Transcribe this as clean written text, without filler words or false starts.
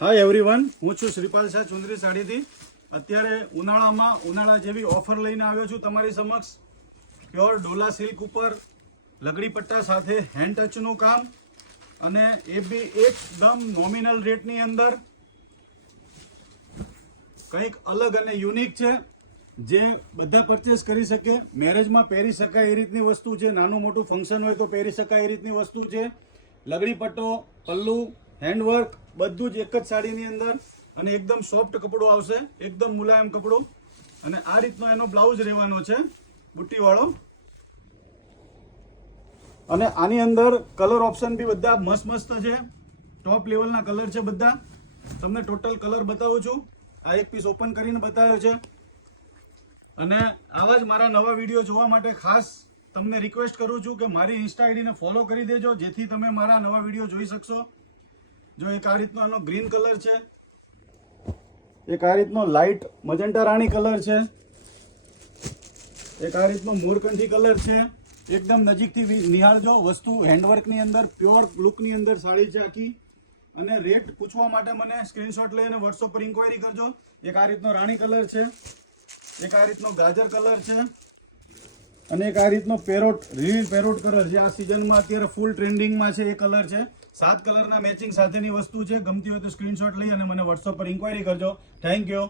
Hi everyone, હું છું શ્રીપાલ શાહ ચુંદરી સાડીથી. અત્યારે ઉનાળા જેવી ઓફર લઈને આવ્યો છું તમારી સમક્ષ. પ્યોર ડોલા સિલ્ક ઉપર લગડી પટ્ટા સાથે હેન્ડ ટચનું કામ, અને એ બી એકદમ નોમિનલ રેટની અંદર. કંઈક અલગ અને યુનિક છે જે બધા પરચેસ કરી શકે. મેરેજમાં પહેરી શકાય એ રીતની વસ્તુ છે. નાનું મોટું ફંક્શન હોય તો પહેરી શકાય એ રીતની વસ્તુ છે. લગડી પટ્ટો, પલ્લુ, હેન્ડવર્ક બધું જ એક જ સાડીની અંદર, અને એકદમ સોફ્ટ કપડું આવશે, એકદમ મુલાયમ કપડું. અને આ રીતનો એનો બ્લાઉઝ રહેવાનો છે, બુટ્ટીવાળો. અને આની અંદર કલર ઓપ્શન બી બધા મસ્ત છે. ટોપ લેવલના કલર છે બધા. તમને ટોટલ કલર બતાવું છું. આ એક પીસ ઓપન કરીને બતાવ્યો છે. અને આવા જ મારા નવા વિડીયો જોવા માટે ખાસ તમને રિક્વેસ્ટ કરું છું કે મારી ઇન્સ્ટા આઈડીને ફોલો કરી દેજો, જેથી તમે મારા નવા વિડીયો જોઈ શકશો. જો એક આ રીતનો એનો ગ્રીન કલર છે, એક આ રીતનો લાઇટ મજન્ટા રાણી કલર છે, એક આ રીતનો મોરકંઠી કલર છે. એકદમ નજીકથી નિહાળજો. વસ્તુ હેન્ડવર્કની અંદર, પ્યોર લુકની અંદર સાડી છે આખી. અને રેટ પૂછવા માટે મને સ્ક્રીનશોટ લઈ અને વોટ્સઅપ પર ઇન્ક્વાયરી કરજો. એક આ રીતનો રાણી કલર છે, એક આ રીતનો ગાજર કલર છે, અને એક આ રીતનો રીલ પેરોટ કલર છે. આ સિઝનમાં અત્યારે ફૂલ ટ્રેન્ડિંગમાં છે એ કલર છે. 7 કલરના મેચિંગ સાથેની વસ્તુ છે. ગમતી હોય તો સ્ક્રીનશોટ લઈ અને મને વોટ્સઅપ પર ઇન્ક્વાયરી કરજો. Thank you.